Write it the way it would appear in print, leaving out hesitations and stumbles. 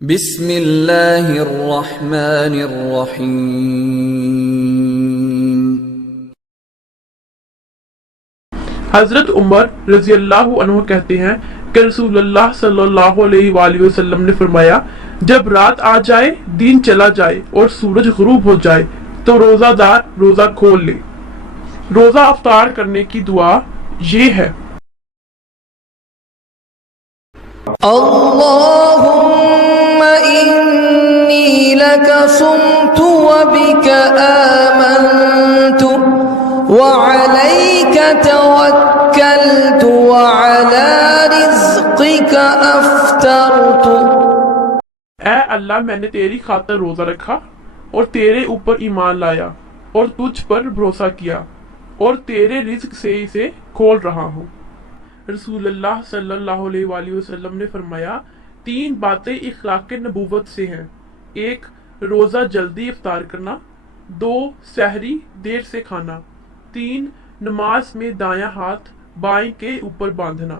بسم اللہ الرحمن الرحیم۔ حضرت عمر رضی اللہ عنہ کہتے ہیں کہ رسول اللہ صلی اللہ علیہ وآلہ وسلم نے فرمایا، جب رات آ جائے، دن چلا جائے اور سورج غروب ہو جائے تو روزہ دار روزہ کھول لے۔ روزہ افطار کرنے کی دعا یہ ہے: اللهم إني لك صمت وبك آمنت وعليك توكلت وعلى رزقك أفطرت۔ اے اللہ، میں نے تیری خاطر روزہ رکھا اور تیرے اوپر ایمان لایا اور تجھ پر بھروسہ کیا اور تیرے رزق سے اسے کھول رہا ہوں۔ رسول اللہ صلی اللہ علیہ وآلہ وسلم نے فرمایا، تین باتیں اخلاق نبوت سے ہیں: ایک، روزہ جلدی افطار کرنا، دو، سحری دیر سے کھانا، تین، نماز میں دایاں ہاتھ بائیں کے اوپر باندھنا۔